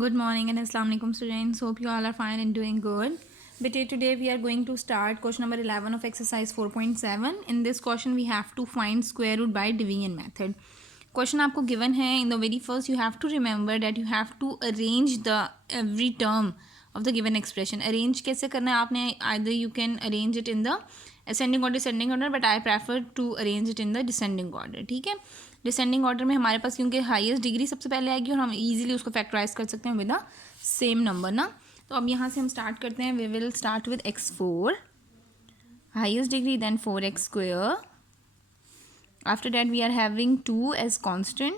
Good morning and Assalamu alaikum students. Hope you all are fine and doing good. But today we are going to start question number 11 of exercise 4.7. In this question we have to find square root by division method. Question आपको given है. In the very first you have to remember that you have to arrange the every term of the given expression. Arrange कैसे करना है आपने? Either you can arrange it in the ascending or descending order, but I prefer to arrange it in the descending order. ठीक है. Descending order में हमारे पास क्योंकि highest degree सबसे पहले आएगी और हम इजीली उसको फैक्टराइज कर सकते हैं विद द सेम नंबर ना. तो अब यहाँ से हम स्टार्ट करते हैं. We will start with x4 highest degree, then 4x². After that we are having 2 as constant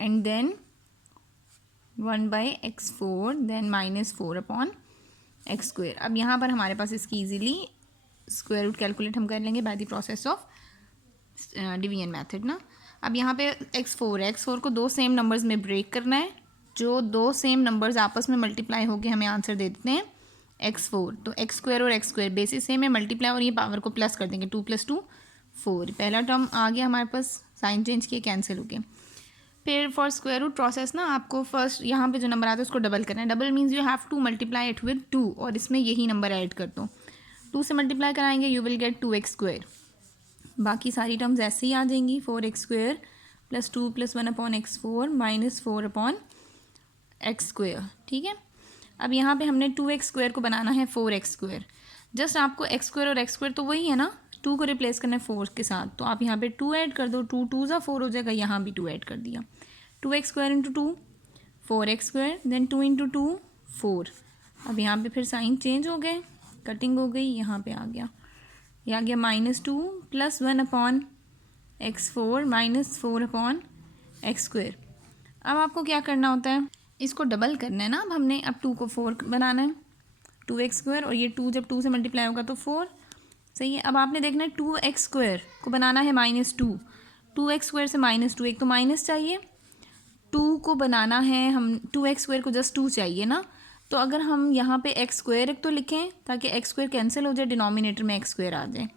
and then 1/x4 then -4/x². अब यहाँ पर हमारे पास इसकी इजीली स्क्वायर रूट कैलकुलेट हम कर लेंगे by the process of division method ना. अब यहाँ पे x4 को दो सेम नंबर्स में ब्रेक करना है. जो दो सेम नंबर्स आपस में मल्टीप्लाई होकर हमें आंसर दे देते हैं x4. तो x² और x² बेसिस सेम है, मल्टीप्लाई और ये पावर को प्लस कर देंगे. 2 + 2 4. पहला टर्म आ गया हमारे पास, साइन चेंज किए, कैंसिल हो गए. फिर फॉर स्क्वायर रूट प्रोसेस ना आपको फर्स्ट यहाँ पे जो नंबर आता है उसको डबल करना है. Double means you have to multiply it with 2 और इसमें यही नंबर ऐड कर दो. 2 से मल्टीप्लाई कराएंगे यू विल गेट 2x². बाकी सारी टर्म्स ऐसे ही आ जाएंगी. 4x² + 2 + 1/x4 -4/x². ठीक है. अब यहाँ पे हमने 2x² को बनाना है 4x². जस्ट आपको x² और x² तो वही है ना, 2 को रिप्लेस करना है 4 के साथ. तो आप यहाँ पे 2 ऐड कर दो. 2 2 4 हो जाएगा. यहाँ भी 2 ऐड कर दिया. 2x² × 2 4x², then 2 × 2 4. अब यहाँ पे फिर साइन चेंज हो गए, कटिंग हो गई, यहाँ पे आ गया. ये आ गया -2 + 1/x4 -4/x². अब आपको क्या करना होता है, इसको डबल करना है ना. अब हमने 2 को 4 बनाना है, 2x² और ये 2 जब 2 से मल्टीप्लाई होगा तो 4. सही है. अब आपने देखना है 2x² को बनाना है -2. 2x² से -2, एक तो माइनस चाहिए. 2 को बनाना है हम, 2x² को जस्ट 2 चाहिए ना. तो अगर हम यहाँ पे x² एक तो लिखें ताकि x² कैंसिल हो जाए, डिनोमिनेटर में x² आ जाए.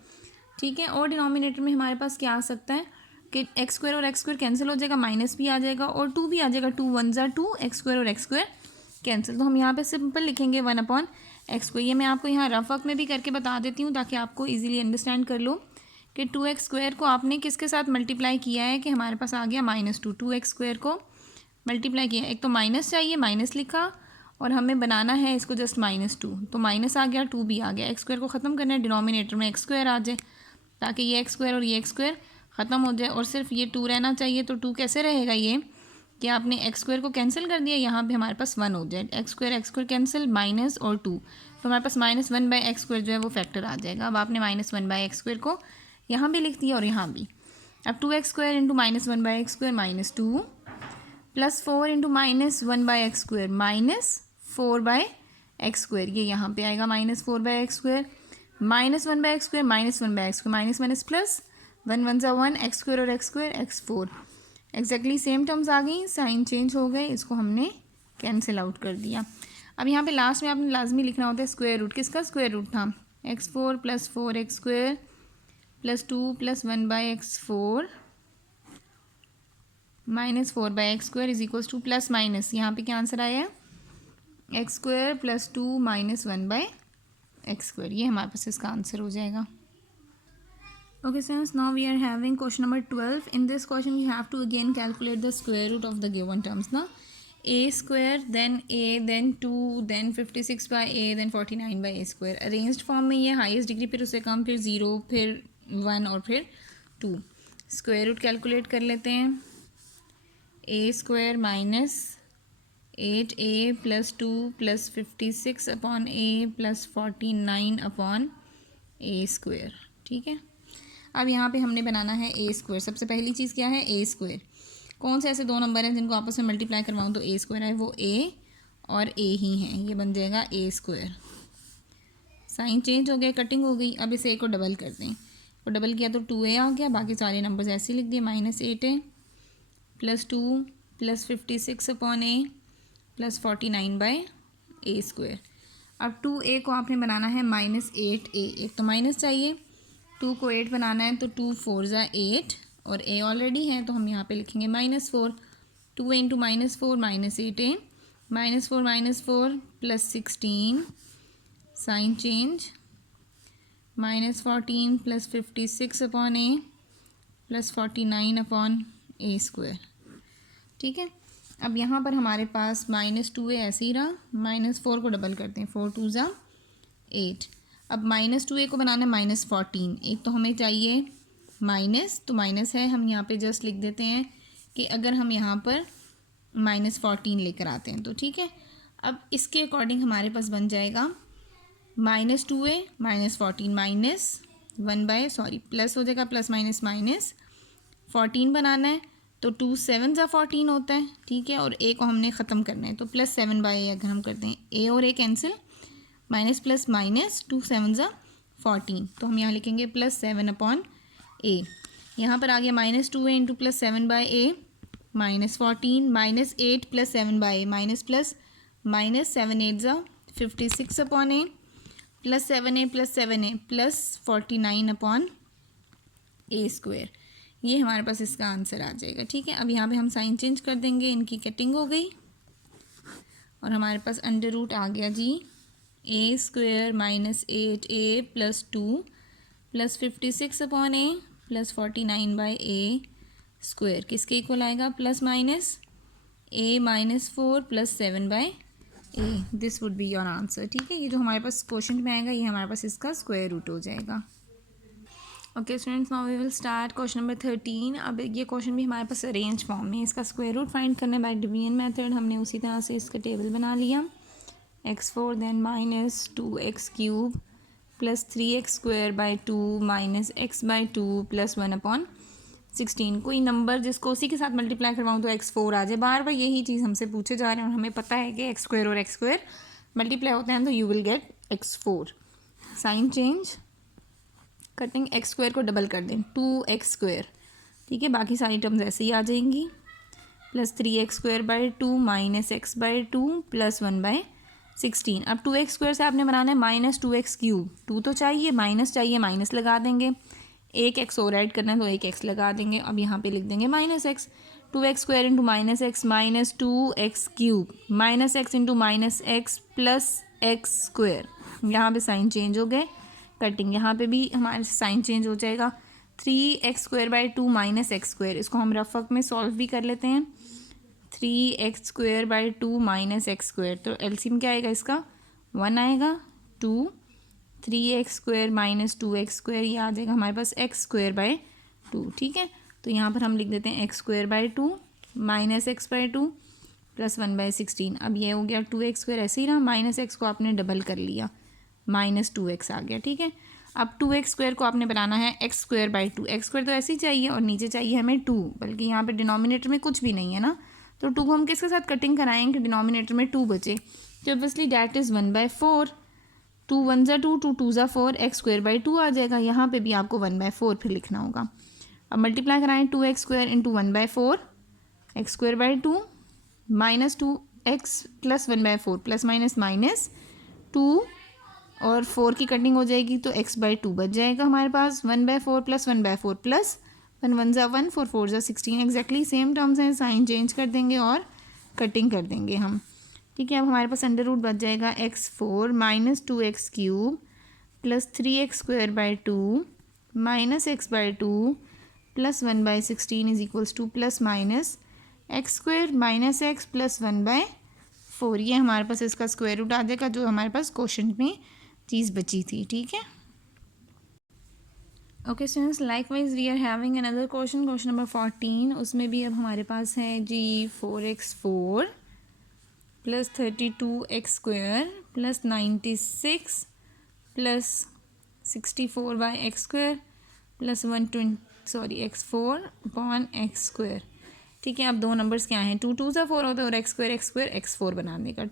ठीक है. और डिनोमिनेटर में हमारे पास क्या आ सकता है कि x² और x² कैंसिल हो जाएगा, माइनस भी आ जाएगा और 2 भी आ जाएगा. 2 × 1 = 2, x² और x² कैंसिल. तो हम यहाँ पे सिंपल लिखेंगे 1/x². ये मैं आपको यहाँ रफ वर्क में भी करके बता देती हूँ ताकि आपको इजीली अंडरस्टैंड कर लो कि 2x² को आपने किसके साथ मल्टीप्लाई किया है कि हमारे पास आ गया -2. 2x² को मल्टीप्लाई किया, एक तो माइनस चाहिए, माइनस लिखा, और हमें बनाना है इसको जस्ट -2. तो माइनस आ गया, 2 भी आ गया. x² को ख़त्म करना है, डिनोमिनेटर में x² आ जाए ताकि ये x² और ये x² ख़त्म हो जाए और सिर्फ ये 2 रहना चाहिए. तो 2 कैसे रहेगा, ये कि आपने x² को कैंसिल कर दिया, यहाँ पे हमारे पास 1 हो जाए. x² कैंसिल, माइनस और 2, तो हमारे पास -1/x² जो है वो फैक्टर आ जाएगा. अब आपने -1/x² को यहाँ भी लिख दिया और यहाँ भी. अब 2x² × -1/x² -2 + 4 × -1/x² -4/x². ये यहाँ पे आएगा -4/x², -1/x² -1/x², minus plus 1 × 1 = 1, x² और x² x4. Exactly same terms आ गई, साइन चेंज हो गए, इसको हमने कैंसिल आउट कर दिया. अब यहाँ पे लास्ट में आपने लाजमी लिखना होता है स्क्वायर रूट. किसका स्क्वायर रूट था, x4 + 4x² + 2 + 1/x4 -4/x² = plus minus. यहाँ पे क्या आंसर आया है, x² + 2 - 1/x². ये हमारे पास इसका आंसर हो जाएगा. Okay students, now we are having question number 12. In this question you have to again calculate the square root of the given terms ना. a², then a, then 2, then 56/a, then 49/a². Arranged form में ये highest degree, फिर उससे कम, फिर 0, फिर 1 और फिर 2. Square root calculate कर लेते हैं. a² -8a + 2 + 56/a + 49/a². ठीक है. अब यहाँ पे हमने बनाना है a². सबसे पहली चीज़ क्या है, a². कौन से ऐसे दो नंबर हैं जिनको आपस में मल्टीप्लाई करवाऊँ तो a² है, वो a और a ही हैं. ये बन जाएगा a². साइन चेंज हो गया, कटिंग हो गई. अब इस a को डबल कर दें, और डबल किया तो 2a आ गया. बाकी सारे नंबर्स ऐसे लिख दिए, -8a + 2 + 56/a + 49/a². अब 2a को आपने बनाना है -8a. एक तो माइनस चाहिए, 2 को 8 बनाना है तो 2 4 = 8 और a ऑलरेडी है तो हम यहाँ पे लिखेंगे -4. 2a × -4 -8a -4 plus 16 sign change, -14 plus 56 upon a plus 49 upon a square. ठीक है, अब यहाँ पर हमारे पास -2a ऐसे ही रहा, -4 को डबल करते हैं, 4 2 ज़ा 8। अब -2a को बनाना है -14, एक तो हमें चाहिए माइनस, तो माइनस है, हम यहाँ पे जस्ट लिख देते हैं कि अगर हम यहाँ पर -14 लेकर आते हैं तो ठीक है। अब इसके अकॉर्डिंग हमारे पास बन जाएगा -2a -14 प्लस हो जाएगा, प्लस माइनस माइनस 14 बनाना है तो 2 7 ज़ा 14 होता है। ठीक है, और ए को हमने ख़त्म करना है तो +7/a अगर हम करते हैं, ए और ए कैंसिल, माइनस प्लस माइनस 2 7 ज़ा 14, तो हम यहाँ लिखेंगे +7 अपॉन ए। यहाँ पर आ गया -2a into +7/a -14 -8 + 7/a minus 7 8 ज़ा 56 upon A +7a + 49 upon a square. ये हमारे पास इसका आंसर आ जाएगा। ठीक है, अब यहाँ पे हम साइन चेंज कर देंगे, इनकी कटिंग हो गई और हमारे पास अंडर रूट आ गया जी a square -8a + 2 + 56 upon A + 49/a square किसके इक्वल आएगा, plus minus a -4 + 7/a। This would be your answer. ठीक है, ये जो हमारे पास क्वेश्चन में आएगा ये हमारे पास इसका स्क्वायर रूट हो जाएगा। Okay students, now we will start question number 13। अब ये क्वेश्चन भी हमारे पास अरेंज फॉर्म में, इसका स्क्वायर रूट फाइंड करना है बाय डिवीजन मेथड। हमने उसी तरह से इसका टेबल बना लिया, x4 then -2x³ + 3x² / 2 - x/2 + 1/16। कोई नंबर जिसको उसी के साथ मल्टीप्लाई करवाऊँ तो x4 आ जाए। बार बार यही चीज़ हमसे पूछे जा रहे हैं और हमें पता है कि x² और x² मल्टीप्लाई होते हैं तो you will get x4। Sign change, cutting, x² को डबल कर दें, 2x²। ठीक है, बाकी सारी टर्म्स ऐसे ही आ जाएंगी, + 3x² / 2 - x/2 + 1/16। अब 2x² से आपने बनाना है -2x³, 2 तो चाहिए, माइनस चाहिए, माइनस लगा देंगे, एक x और ऐड करना है तो एक x लगा देंगे। अब यहाँ पे लिख देंगे -x, 2x² × -x -2x³ -x × -x + x² यहाँ पे साइन चेंज हो गए, कटिंग, यहाँ पे भी हमारे साइन चेंज हो जाएगा, 3x² / 2 - x²। इसको हम रफ वर्क में सॉल्व भी कर लेते हैं, 3x² / 2 - x², तो एलसीएम क्या आएगा इसका, 1 आएगा, 2 3x² - 2x², ये आ जाएगा हमारे पास x² / 2। ठीक है, तो यहाँ पर हम लिख देते हैं x² / 2 - x/2 + 1/16। अब ये हो गया 2x² ऐसे ही रहा, -x को आपने डबल कर लिया, -2x आ गया। ठीक है, अब 2x² को आपने बनाना है x² / 2, x² तो ऐसे ही चाहिए और नीचे चाहिए हमें 2, बल्कि यहाँ पे डिनोमिनेटर में कुछ भी नहीं है ना, तो 2 को हम किसके साथ कटिंग कराएंगे, डिनोमिनेटर में 2 बचे, तो ऑब्वियसली डैट इज़ 1/4, 2 1 ज़ा 2, 2 2 ज़ा 4, x² / 2 आ जाएगा। यहाँ पे भी आपको 1/4 फिर लिखना होगा। अब मल्टीप्लाई कराएं, 2x² × 1/4, x² / 2 -2x + 1/4 plus minus minus 2 और 4 की कटिंग हो जाएगी तो x/2 बच जाएगा हमारे पास, 1/4 + 1/4 + 1 1 ज़ा 1, 4 4 ज़ा 16, एग्जैक्टली सेम टर्म्स हैं, साइन चेंज कर देंगे और कटिंग कर देंगे हम। ठीक है, अब हमारे पास अंडर रूट बच जाएगा x4 - 2x³ + 3x² / 2 - x/2 + 1/16 = ± x² - x + 1/4। ये हमारे पास इसका स्क्वायर रूट आ जाएगा जो हमारे पास क्वेश्चन में चीज़ बची थी। ठीक है, okay students, likewise we are having another question number 14। उसमें भी अब हमारे पास है जी 4x4 + 32x² + 96 + 64/x² + 120 x4/x²। ठीक है, अब दो नंबर्स क्या हैं, 2 2 ज़ा 4 होता है और x² x4 बना देगा,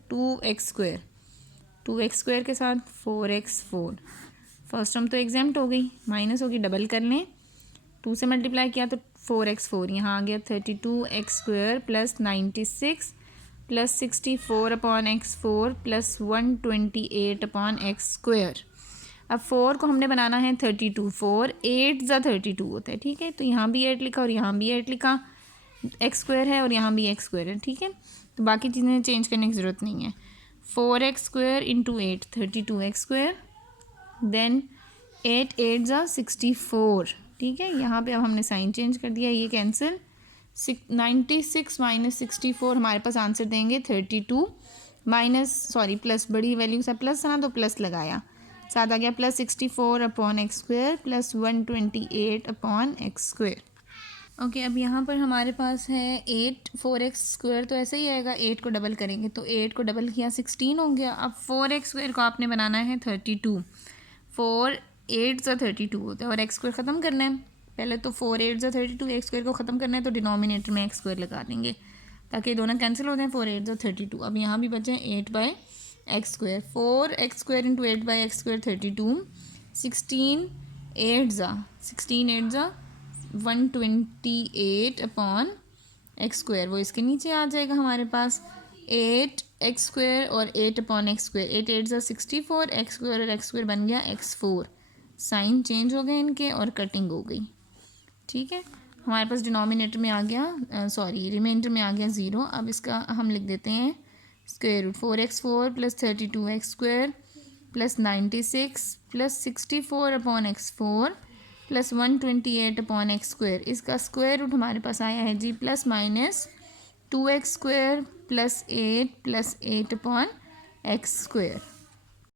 2x² के साथ 4x4। फर्स्ट टर्म तो एग्जाम्प्ट हो गई, माइनस होगी, डबल कर लें, 2 से मल्टीप्लाई किया तो 4x4, यहाँ आ गया 32x² + 96 + 64/x4 + 128/x²। अब 4 को हमने बनाना है 32, 4 8 ज़ा 32 होता है। ठीक है, तो यहाँ भी 8 लिखा और यहाँ भी 8 लिखा, x² है और यहाँ भी x² है। ठीक है, तो बाकी चीज़ें चेंज करने की ज़रूरत नहीं है। 4x² इंटू 8 32x², देन 8 8 ज़ा 64, ठीक है। यहाँ पे अब हमने साइन चेंज कर दिया, ये कैंसिल। 96 माइनस 64 हमारे पास आंसर देंगे 32 माइनस सॉरी प्लस, बड़ी वैल्यू से प्लस था ना तो प्लस लगाया, साथ आ गया plus 64 upon x² plus 128 upon x²। Okay, अब यहाँ पर हमारे पास है 8 4x² तो ऐसे ही आएगा, 8 को डबल करेंगे तो 8 को डबल किया 16 हो गया। अब 4x² को आपने बनाना है 32, 4 8 ज़ा 32 होता है और x² ख़त्म करना है। पहले तो 4 8 ज़ा 32, x² को ख़त्म करना है तो डिनोमिनेटर में x² लगा देंगे ताकि ये दोनों कैंसिल हो जाएं। 4 8 ज़ा 32, अब यहाँ भी बचे 8/x², 4x² इंटू 8/x² 32, 16 8 ज़ा 128 अपॉन x², वो इसके नीचे आ जाएगा हमारे पास 8x² और 8 अपॉन x², 8 8 ज़ा 64, x² और x² बन गया x4, साइन चेंज हो गए इनके और कटिंग हो गई, ठीक है। हमारे पास डिनोमिनेटर में आ गया सॉरी रिमाइंडर में आ गया 0। अब इसका हम लिख देते हैं square root, 4x4 plus 32x² plus 96 plus 64 upon x4 plus 128 upon x²। इसका स्क्वायर रूट हमारे पास आया है जी plus minus 2x² plus 8 upon x²।